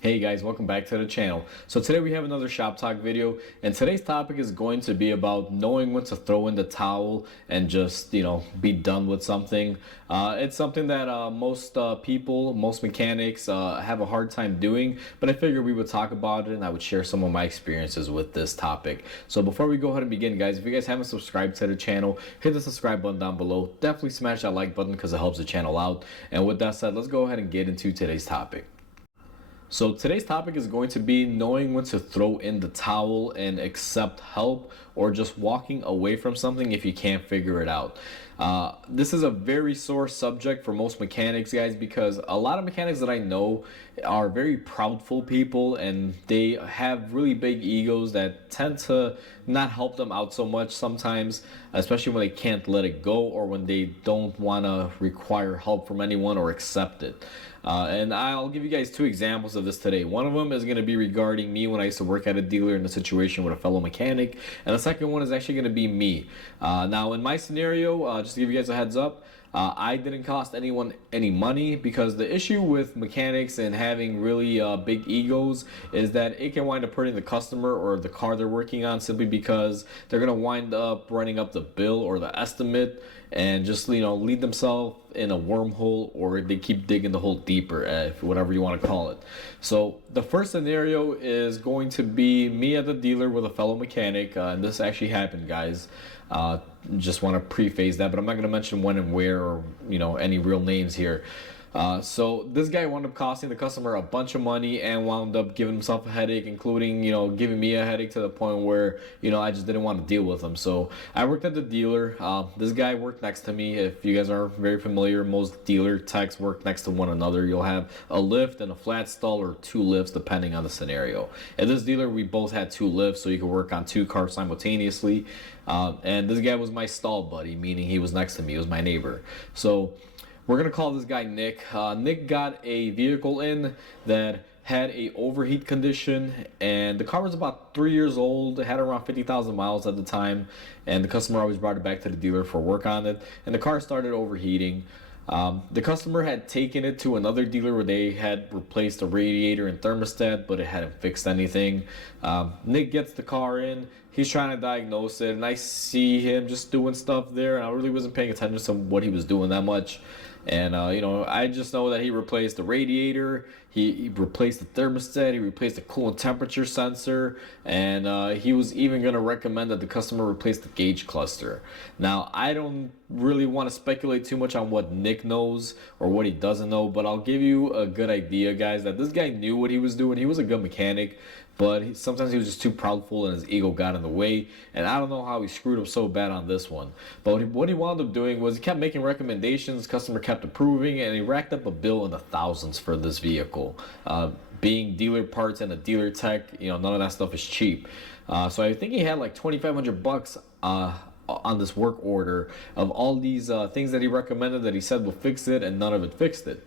Hey guys, welcome back to the channel. So today we have another shop talk video, and today's topic is going to be about knowing when to throw in the towel and just, be done with something. It's something that most people, most mechanics have a hard time doing, but I figured we would talk about it and I would share some of my experiences with this topic. So before we go ahead and begin, guys, if you guys haven't subscribed to the channel, hit the subscribe button down below. Definitely smash that like button because it helps the channel out. And with that said, let's go ahead and get into today's topic. So today's topic is going to be knowing when to throw in the towel and accept help, or just walking away from something if you can't figure it out. This is a very sore subject for most mechanics, guys, because a lot of mechanics that I know are very proudful people and they have really big egos that tend to not help them out so much sometimes, especially when they can't let it go or when they don't want to require help from anyone or accept it. And I'll give you guys two examples of this today. One of them is going to be regarding me when I used to work at a dealer in a situation with a fellow mechanic, and the second one is actually going to be me. Now, in my scenario, just to give you guys a heads up, I didn't cost anyone any money, because the issue with mechanics and having really big egos is that it can wind up hurting the customer or the car they're working on, simply because they're going to wind up running up the bill or the estimate and just lead themselves in a wormhole, or they keep digging the hole deeper, whatever you want to call it. So the first scenario is going to be me at the dealer with a fellow mechanic, and this actually happened, guys. Just want to preface that, but I'm not going to mention when and where, or any real names here. So this guy wound up costing the customer a bunch of money and wound up giving himself a headache, including giving me a headache, to the point where I just didn't want to deal with him. So I worked at the dealer. This guy worked next to me. If you guys are very familiar, most dealer techs work next to one another. You'll have a lift and a flat stall, or two lifts depending on the scenario. At this dealer, we both had two lifts, so you could work on two cars simultaneously. And this guy was my stall buddy, meaning he was next to me. He was my neighbor. So we're gonna call this guy Nick. Nick got a vehicle in that had a overheat condition, and the car was about 3 years old. It had around 50,000 miles at the time, and the customer always brought it back to the dealer for work on it. And the car started overheating. The customer had taken it to another dealer where they had replaced the radiator and thermostat, but it hadn't fixed anything. Nick gets the car in. He's trying to diagnose it, and I see him just doing stuff there, and I really wasn't paying attention to what he was doing that much. And I just know that he replaced the radiator, he replaced the thermostat, he replaced the coolant temperature sensor, and he was even going to recommend that the customer replace the gauge cluster. Now, I don't really want to speculate too much on what Nick knows or what he doesn't know, but I'll give you a good idea, guys, that this guy knew what he was doing. He was a good mechanic, but sometimes he was just too proudful and his ego got in the way. And I don't know how he screwed up so bad on this one. But what he wound up doing was he kept making recommendations, customer kept approving, and he racked up a bill in the thousands for this vehicle. Being dealer parts and a dealer tech, none of that stuff is cheap. So I think he had like 2,500 bucks on this work order of all these things that he recommended that he said will fix it, and none of it fixed it.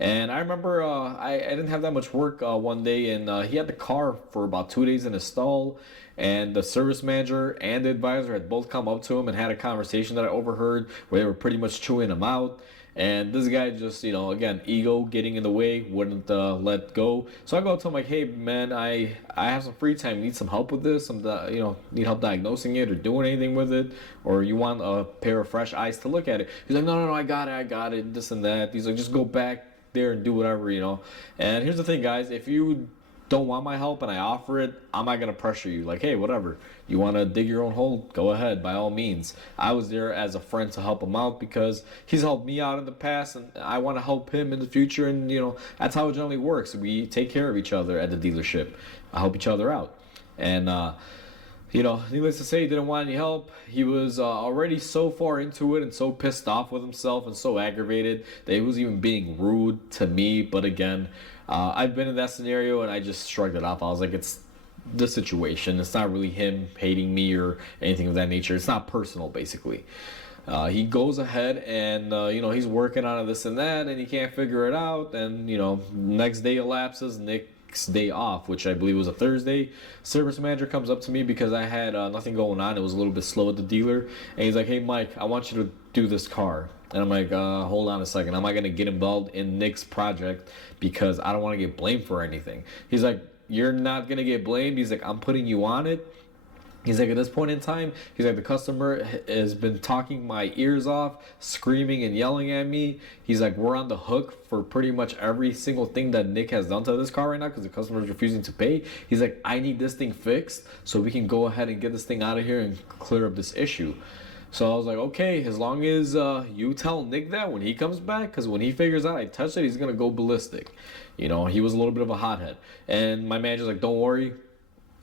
And I remember I didn't have that much work one day, and he had the car for about 2 days in his stall, and the service manager and the advisor had both come up to him and had a conversation that I overheard, where they were pretty much chewing him out. And this guy just, again, ego getting in the way, wouldn't let go. So I go up to him like, hey, man, I have some free time. Need some help with this? Need help diagnosing it or doing anything with it? Or you want a pair of fresh eyes to look at it? He's like, no, I got it, this and that. He's like, just go back there and do whatever. And here's the thing, guys, if you don't want my help and I offer it, I'm not gonna pressure you. Like, hey, whatever, you want to dig your own hole, go ahead, by all means. I was there as a friend to help him out because he's helped me out in the past, and I want to help him in the future. And that's how it generally works. We take care of each other at the dealership. I help each other out. And needless to say, he didn't want any help. He was already so far into it and so pissed off with himself and so aggravated that he was even being rude to me. But again, I've been in that scenario and I just shrugged it off. I was like, it's the situation. It's not really him hating me or anything of that nature. It's not personal, basically. He goes ahead and he's working on this and that, and he can't figure it out. And next day elapses. Nick Nick's day off, which I believe was a Thursday. Service manager comes up to me because I had nothing going on. It was a little bit slow at the dealer, and he's like, "Hey Mike, I want you to do this car." And I'm like, hold on a second. I'm not gonna get involved in Nick's project because I don't want to get blamed for anything. He's like, "You're not gonna get blamed." He's like, "I'm putting you on it." He's like, at this point in time, he's like, the customer has been talking my ears off, screaming and yelling at me. He's like, we're on the hook for pretty much every single thing that Nick has done to this car right now because the customer is refusing to pay. He's like, I need this thing fixed so we can go ahead and get this thing out of here and clear up this issue. So I was like, okay, as long as you tell Nick that when he comes back, because when he figures out I touched it, he's going to go ballistic. You know, he was a little bit of a hothead. And my manager's like, don't worry.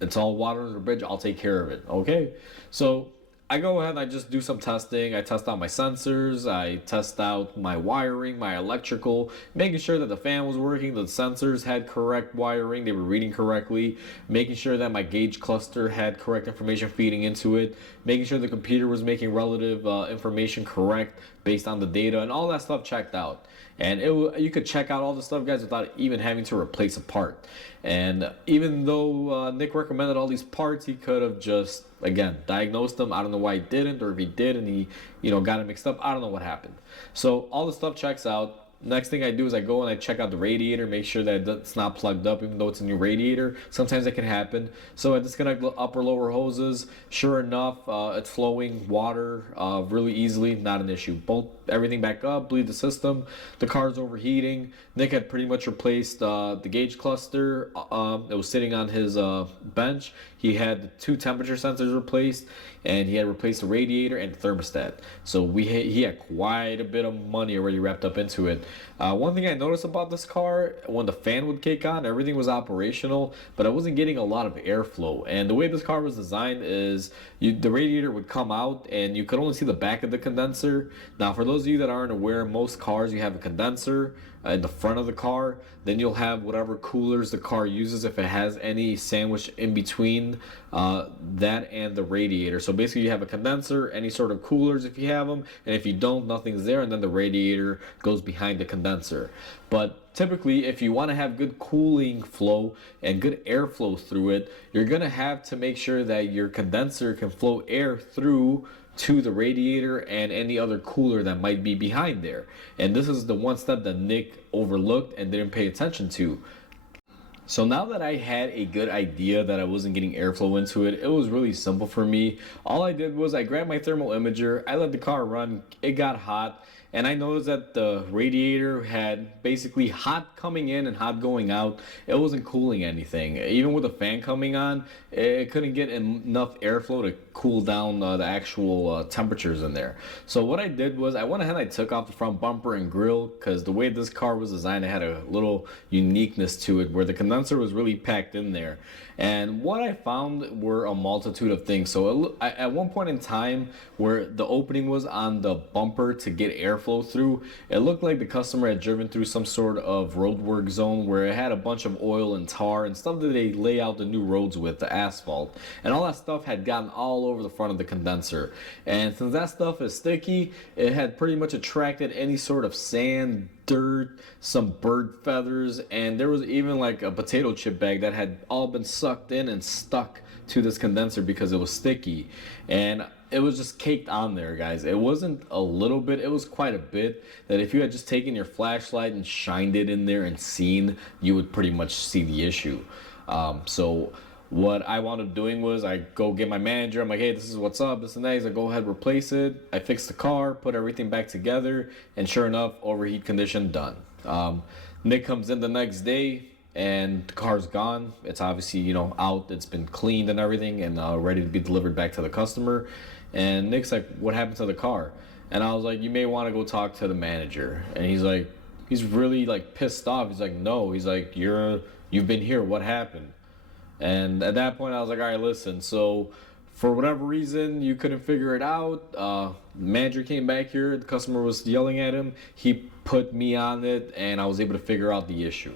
It's all water under the bridge. I'll take care of it. Okay. So I go ahead and I just do some testing. I test out my sensors. I test out my wiring, my electrical, making sure that the fan was working, the sensors had correct wiring, they were reading correctly, making sure that my gauge cluster had correct information feeding into it, making sure the computer was making relative information correct based on the data, and all that stuff checked out. And you could check out all the stuff, guys, without even having to replace a part. And even though Nick recommended all these parts, he could have just, again, diagnosed them. I don't know why he didn't, or if he did and he, got it mixed up. I don't know what happened. So all the stuff checks out. Next thing I do is I go and I check out the radiator, make sure that it's not plugged up, even though it's a new radiator. Sometimes it can happen. So I disconnect the upper lower hoses. Sure enough, it's flowing water really easily, not an issue. Bolt everything back up, bleed the system. The car's overheating. Nick had pretty much replaced the gauge cluster. It was sitting on his bench. He had the 2 temperature sensors replaced, and he had replaced the radiator and the thermostat. So he had quite a bit of money already wrapped up into it. One thing I noticed about this car, when the fan would kick on, everything was operational, but I wasn't getting a lot of airflow. And the way this car was designed is the radiator would come out, and you could only see the back of the condenser. Now, for those of you that aren't aware, most cars, you have a condenser in the front of the car, then you'll have whatever coolers the car uses if it has any sandwiched in between that and the radiator. So basically you have a condenser, any sort of coolers if you have them, and if you don't, nothing's there, and then the radiator goes behind the condenser. But typically, if you want to have good cooling flow and good airflow through it, you're going to have to make sure that your condenser can flow air through to the radiator and any other cooler that might be behind there. And this is the one step that Nick overlooked and didn't pay attention to. So now that I had a good idea that I wasn't getting airflow into it, it was really simple for me. All I did was I grabbed my thermal imager, I let the car run, it got hot, and I noticed that the radiator had basically hot coming in and hot going out. It wasn't cooling anything. Even with the fan coming on, it couldn't get enough airflow to cool down the actual temperatures in there. So what I did was I went ahead and I took off the front bumper and grill, because the way this car was designed, it had a little uniqueness to it where the condenser was really packed in there. And what I found were a multitude of things. So at one point in time where the opening was on the bumper to get airflow through, it looked like the customer had driven through some sort of roadwork zone where it had a bunch of oil and tar and stuff that they lay out the new roads with, the asphalt. And all that stuff had gotten all over the front of the condenser. And since that stuff is sticky, it had pretty much attracted any sort of sand, dirt, some bird feathers, and there was even like a potato chip bag that had all been sucked in and stuck to this condenser because it was sticky. And it was just caked on there, guys. It wasn't a little bit, it was quite a bit, that if you had just taken your flashlight and shined it in there and seen, you would pretty much see the issue. So what I wound up doing was I go get my manager. I'm like, hey, this is what's up, this and that. He's like, go ahead, replace it. I fixed the car, put everything back together, and sure enough, overheat condition done. Nick comes in the next day, and the car's gone. It's obviously, out. It's been cleaned and everything, and ready to be delivered back to the customer. And Nick's like, what happened to the car? And I was like, you may want to go talk to the manager. And he's like, he's really like pissed off. He's like, no. He's like, you've been here. What happened? And at that point, I was like, all right, listen. So for whatever reason, you couldn't figure it out. The manager came back here. The customer was yelling at him. He put me on it, and I was able to figure out the issue.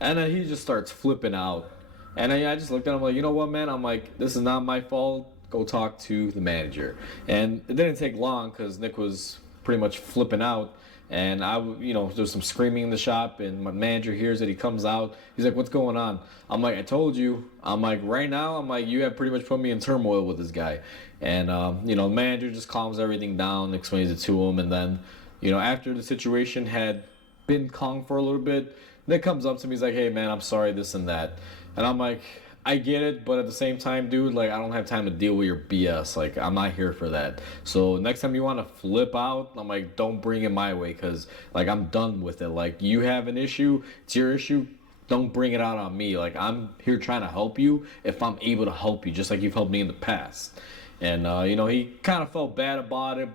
And then he just starts flipping out. And I just looked at him like, you know what, man? I'm like, this is not my fault. Go talk to the manager. And it didn't take long because Nick was pretty much flipping out. and there's some screaming in the shop, and my manager hears it. He comes out. He's like, "What's going on?" I'm like, "I told you." I'm like, "Right now," I'm like, "You have pretty much put me in turmoil with this guy." And the manager just calms everything down, explains it to him, and then, after the situation had been calm for a little bit, Nick comes up to me. He's like, "Hey, man, I'm sorry, this and that," and I'm like, I get it, but at the same time, dude, like, I don't have time to deal with your BS. Like, I'm not here for that. So next time you want to flip out, I'm like, don't bring it my way, because, like, I'm done with it. Like, you have an issue, it's your issue. Don't bring it out on me. Like, I'm here trying to help you if I'm able to help you, just like you've helped me in the past. And he kind of felt bad about it,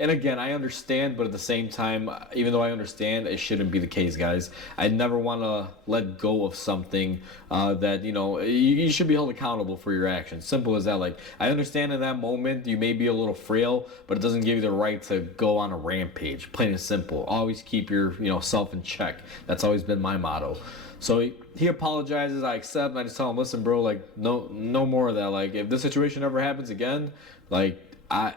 and again, I understand, but at the same time, even though I understand, it shouldn't be the case, guys. I never want to let go of something that you should be held accountable for your actions. Simple as that. Like, I understand in that moment you may be a little frail, but it doesn't give you the right to go on a rampage. Plain and simple. Always keep your self in check. That's always been my motto. So he apologizes. I accept. And I just tell him, listen, bro, like, no more of that. Like, if this situation ever happens again, like,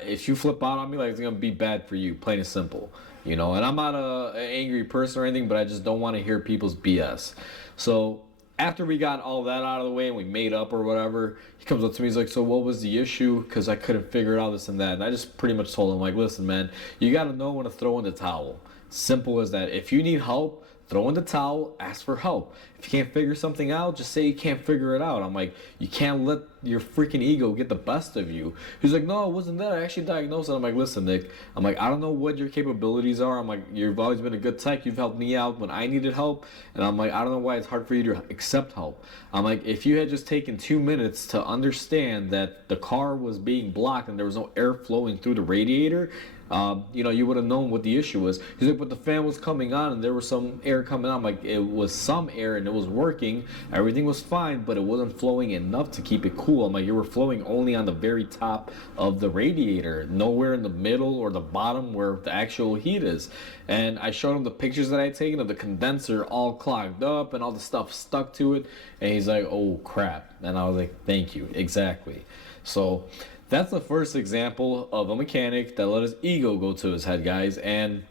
if you flip out on me, like, it's gonna be bad for you. Plain and simple. And I'm not an angry person or anything, but I just don't want to hear people's BS. So after we got all that out of the way and we made up or whatever, he comes up to me. He's like, "So what was the issue? Because I couldn't figure it out, this and that." And I just pretty much told him, like, "Listen, man, you got to know when to throw in the towel. Simple as that. If you need help, throw in the towel, ask for help. If you can't figure something out, just say you can't figure it out." I'm like, "You can't let your freaking ego get the best of you." He's like, "No, it wasn't that. I actually diagnosed it." I'm like, "Listen, Nick," I'm like, "I don't know what your capabilities are." I'm like, "You've always been a good tech. You've helped me out when I needed help." And I'm like, "I don't know why it's hard for you to accept help." I'm like, "If you had just taken 2 minutes to understand that the car was being blocked and there was no air flowing through the radiator, you would have known what the issue was." He's like, "But the fan was coming on and there was some air coming out." I'm like, "It was some air and it was working. Everything was fine, but it wasn't flowing enough to keep it cool." I'm like, "You were flowing only on the very top of the radiator, nowhere in the middle or the bottom where the actual heat is." And I showed him the pictures that I had taken of the condenser all clogged up and all the stuff stuck to it. And he's like, "Oh, crap." And I was like, "Thank you. Exactly." So that's the first example of a mechanic that let his ego go to his head, guys. And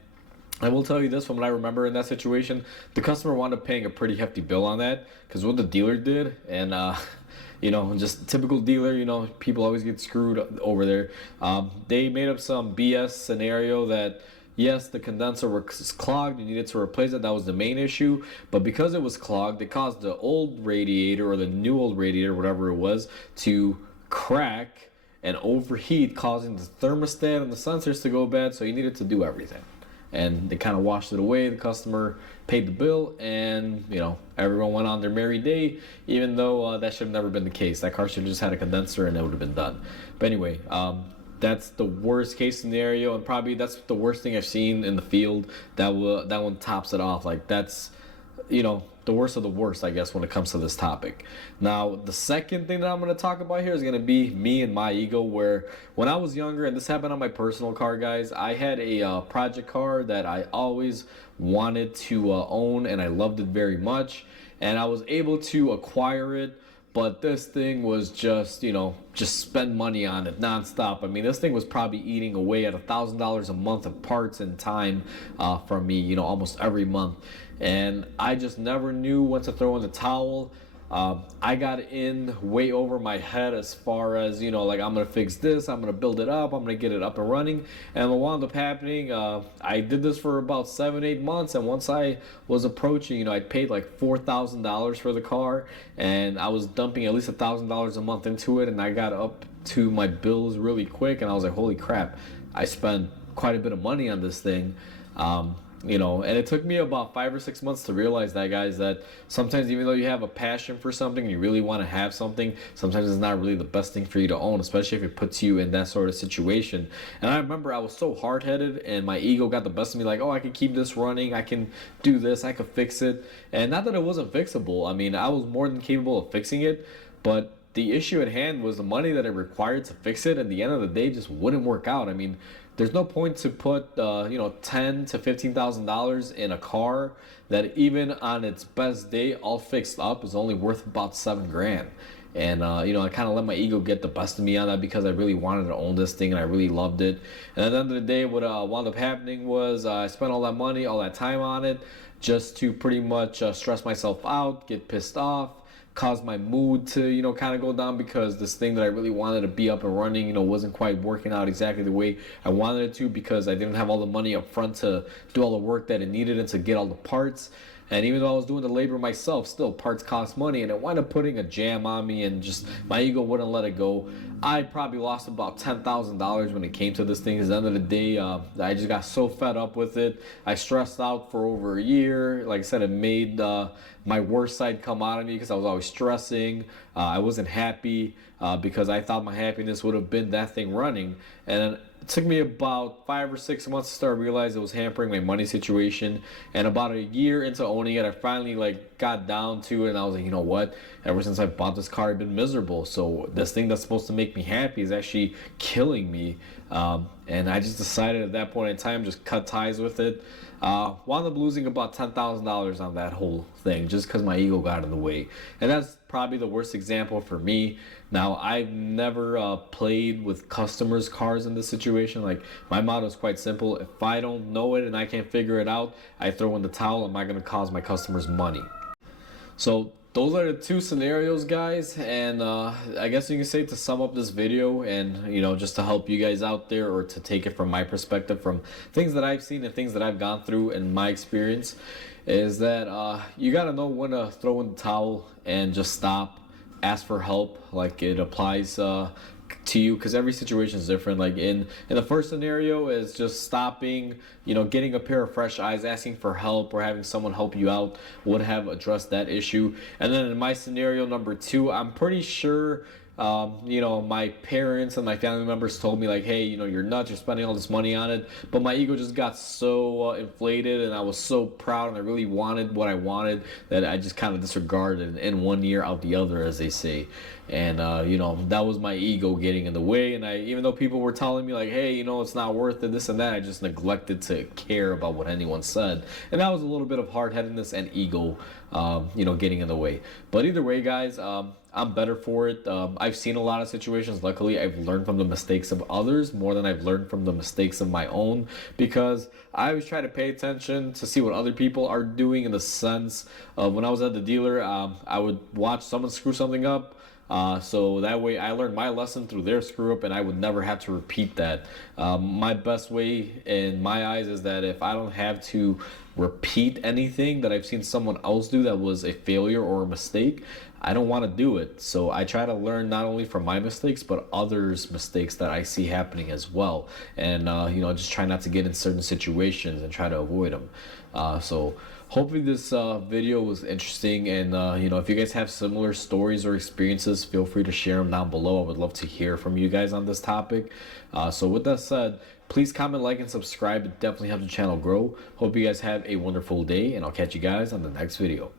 I will tell you this, from what I remember in that situation, the customer wound up paying a pretty hefty bill on that, because what the dealer did, and just typical dealer, people always get screwed over there. They made up some BS scenario that, yes, the condenser was clogged, you needed to replace it. That was the main issue. But because it was clogged, it caused the old radiator, or the new old radiator, whatever it was, to crack and overheat, causing the thermostat and the sensors to go bad. So you needed to do everything. And they kind of washed it away. The customer paid the bill, and everyone went on their merry day, even though that should have never been the case. That car should have just had a condenser and it would have been done. But anyway, that's the worst case scenario, and probably that's the worst thing I've seen in the field. That one tops it off. Like, that's the worst of the worst, I guess, when it comes to this topic. Now, the second thing that I'm going to talk about here is going to be me and my ego, where when I was younger, and this happened on my personal car, guys, I had a project car that I always wanted to own, and I loved it very much, and I was able to acquire it. But this thing was just spend money on it nonstop. I mean, this thing was probably eating away at $1,000 a month of parts and time from me, almost every month. And I just never knew when to throw in the towel. I got in way over my head as far as, like, I'm going to fix this, I'm going to build it up, I'm going to get it up and running. And what wound up happening, I did this for about 7-8 months. And once I was approaching, I paid like $4,000 for the car. And I was dumping at least $1,000 a month into it. And I got up to my bills really quick. And I was like, holy crap, I spent quite a bit of money on this thing. And it took me about 5 or 6 months to realize that, guys, that sometimes even though you have a passion for something and you really want to have something, sometimes it's not really the best thing for you to own, especially if it puts you in that sort of situation. And I remember I was so hard-headed and my ego got the best of me, like, oh, I can keep this running, I can do this, I can fix it. And not that it wasn't fixable. I mean, I was more than capable of fixing it, but the issue at hand was the money that it required to fix it, and at the end of the day just wouldn't work out. I mean, there's no point to put $10,000 to $15,000 in a car that even on its best day, all fixed up, is only worth about $7,000. And you know, I kind of let my ego get the best of me on that because I really wanted to own this thing and I really loved it. And at the end of the day, what wound up happening was I spent all that money, all that time on it, just to pretty much stress myself out, get pissed off, cause my mood to, you know, kind of go down because this thing that I really wanted to be up and running, you know, wasn't quite working out exactly the way I wanted it to because I didn't have all the money up front to do all the work that it needed and to get all the parts. And even though I was doing the labor myself, still parts cost money, and it wound up putting a jam on me, and just my ego wouldn't let it go. I probably lost about $10,000 when it came to this thing. At the end of the day, I just got so fed up with it. I stressed out for over a year. Like I said, it made my worst side come out of me because I was always stressing. I wasn't happy because I thought my happiness would have been that thing running, and it took me about 5 or 6 months to start realize it was hampering my money situation. And about a year into owning it, I finally like got down to it, and I was like, you know what? Ever since I bought this car, I've been miserable. So this thing that's supposed to make me happy is actually killing me. And I just decided at that point in time, just cut ties with it. Wound up losing about $10,000 on that whole thing just because my ego got in the way. And that's probably the worst example for me. Now, I've never played with customers' cars in this situation. Like, my motto is quite simple. If I don't know it and I can't figure it out, I throw in the towel. I'm not going to cause my customers money. So those are the two scenarios, guys, and I guess you can say, to sum up this video and, you know, just to help you guys out there, or to take it from my perspective, from things that I've seen and things that I've gone through in my experience, is that you got to know when to throw in the towel and just stop, ask for help. Like, it applies to you, because every situation is different. Like in the first scenario is just stopping, you know, getting a pair of fresh eyes, asking for help, or having someone help you out would have addressed that issue. And then in my scenario number two, I'm pretty sure you know, my parents and my family members told me like, hey, you know, you're nuts, you're spending all this money on it. But my ego just got so inflated, and I was so proud, and I really wanted what I wanted, that I just kind of disregarded, in 1 ear out the other, as they say. And you know, that was my ego getting in the way. And even though people were telling me like, hey, you know, it's not worth it, this and that, I just neglected to care about what anyone said. And that was a little bit of hard-headedness and ego, you know, getting in the way. But either way, guys, I'm better for it. I've seen a lot of situations. Luckily, I've learned from the mistakes of others more than I've learned from the mistakes of my own, because I always try to pay attention to see what other people are doing, in the sense of when I was at the dealer, I would watch someone screw something up. So that way I learned my lesson through their screw up, and I would never have to repeat that. My best way in my eyes is that if I don't have to repeat anything that I've seen someone else do that was a failure or a mistake, I don't want to do it. So I try to learn not only from my mistakes, but others' mistakes that I see happening as well. And, you know, just try not to get in certain situations and try to avoid them. So hopefully this video was interesting. And, you know, if you guys have similar stories or experiences, feel free to share them down below. I would love to hear from you guys on this topic. So with that said, please comment, like, and subscribe. It definitely helps the channel grow. Hope you guys have a wonderful day, and I'll catch you guys on the next video.